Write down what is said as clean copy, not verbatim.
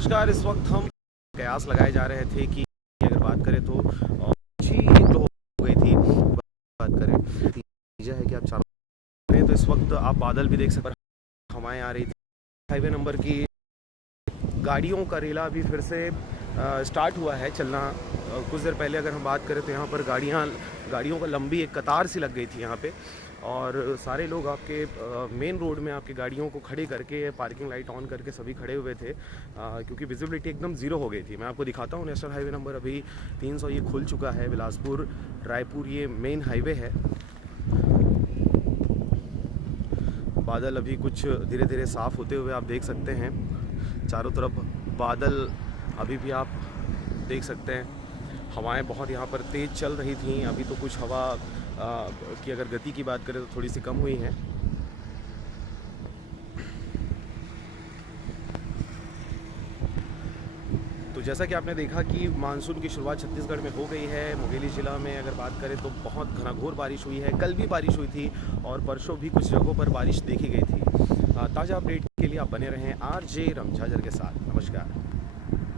नमस्कार। इस वक्त हम कयास लगाए जा रहे थे कि अगर बात करें तो अच्छी तो हो गई थी। बात करें नतीजा है कि आप चारों करें तो इस वक्त आप बादल भी देख सकते हैं, हवाएं आ रही थी। हाईवे नंबर की गाड़ियों का रेला अभी फिर से स्टार्ट हुआ है चलना। कुछ देर पहले अगर हम बात करें तो यहाँ पर गाड़ियों का लंबी एक कतार सी लग गई थी यहाँ पे, और सारे लोग आपके मेन रोड में आपकी गाड़ियों को खड़ी करके पार्किंग लाइट ऑन करके सभी खड़े हुए थे, क्योंकि विजिबिलिटी एकदम ज़ीरो हो गई थी। मैं आपको दिखाता हूँ, नेशनल हाईवे नंबर अभी 300 ये खुल चुका है। बिलासपुर रायपुर ये मेन हाईवे है। बादल अभी कुछ धीरे धीरे साफ़ होते हुए आप देख सकते हैं। चारों तरफ बादल अभी भी आप देख सकते हैं। हवाएं बहुत यहाँ पर तेज़ चल रही थी। अभी तो कुछ हवा की अगर गति की बात करें तो थोड़ी सी कम हुई है। तो जैसा कि आपने देखा कि मानसून की शुरुआत छत्तीसगढ़ में हो गई है। मुंगेली ज़िला में अगर बात करें तो बहुत घनाघोर बारिश हुई है। कल भी बारिश हुई थी और परसों भी कुछ जगहों पर बारिश देखी गई थी। ताज़ा अपडेट के लिए आप बने रहें RJ रमझाजर के साथ। नमस्कार।